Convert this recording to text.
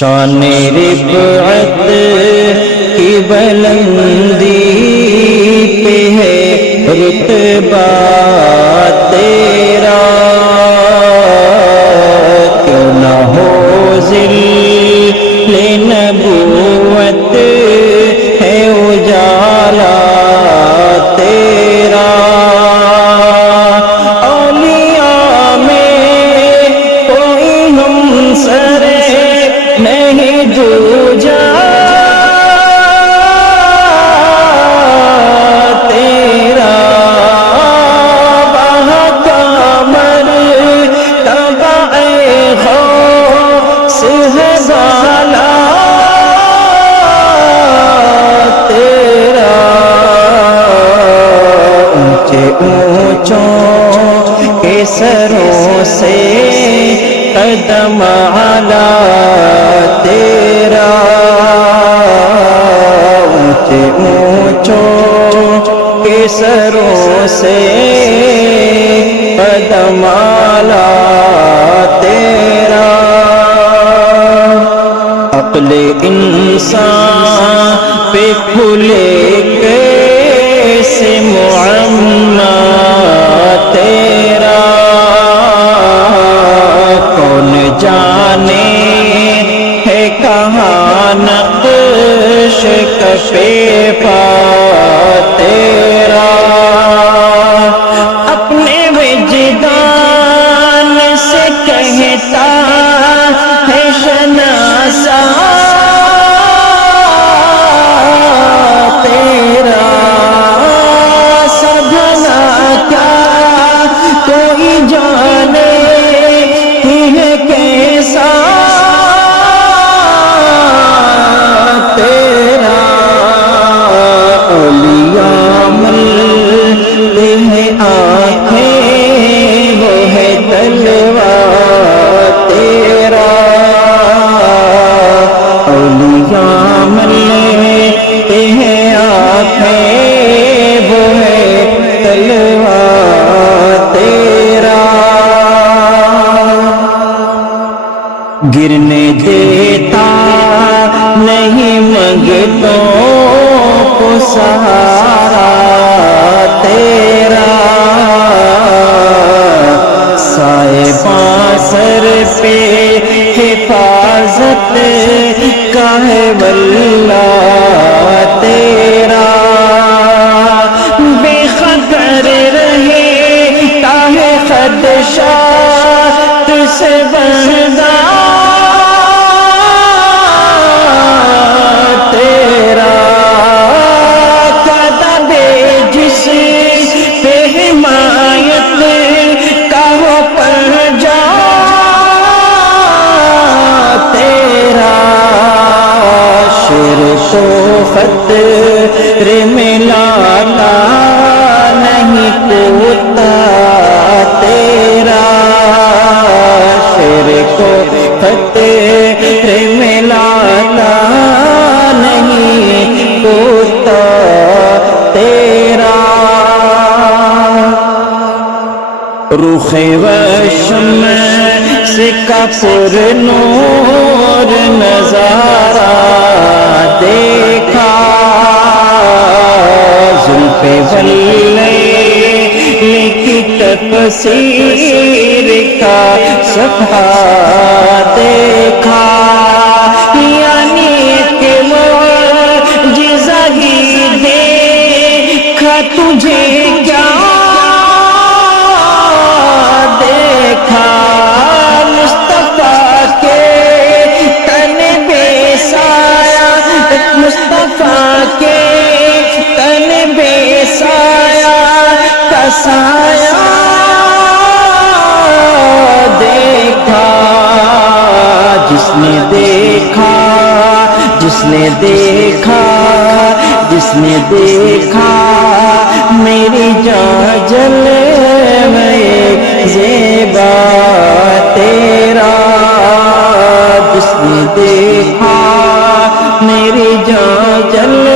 شان رفعت کی بلندی پہ ہے رتبہ تیرا، کیوں نہ ہو ذل نبوت ہے اجالا تیرا، اولیاء میں کوئی ہمسر نہیں دوجا تیرا، بہتا مرتبہ غوث ہے بالا تیرا، اونچے اونچوں کے سروں سے قدم اعلیٰ تیرا، اونچے اونچوں کے سروں سے قدم اعلیٰ تیرا، عقل انسان پہ کھلے کیسے معمہ تیرا، کون جانے ہے کہاں نقش کفے پا تیرا، اپنے وجدان سے کہتا ہے شناسا تیرا، سبھنا کیا کوئی جانے ہے کیسا تیرا، اولیاء ملتے ہیں آنکھیں وہ ہے تلوار تیرا، اولیاء ملتے ہیں آنکھیں وہ ہے تلوار تیرا، گرنے دیتا نہیں منگتوں کو سہارا تیرا، صاحباں سر پہ حفاظت کا ہے واللہ تیرا، بے خبر رہے تاہے خدشات سے بندہ تیرا، قدم جس پہ حمایت کا ہو پر جا تیرا، شیر کو خطرے میں لاتا نہیں کوتا تیرا، شیر کو خطرے میں لاتا نہیں کوتا تیرا، رخ وشم سے کفر نور نظارہ دیکھا، زلف واللیل کی تفسیر کا صفحہ دیکھا، یعنی کہ معجزہ ہی دیکھا، تجھے کیا دیکھا، مصطفیٰ کے تن بے سایہ، مصطفیٰ کے تن بے سایہ کا سایہ دیکھا، جس نے دیکھا جس نے دیکھا جس نے دیکھا میری جان جلے میں زیبا تیرا، جس نے دیکھا میری جان جلے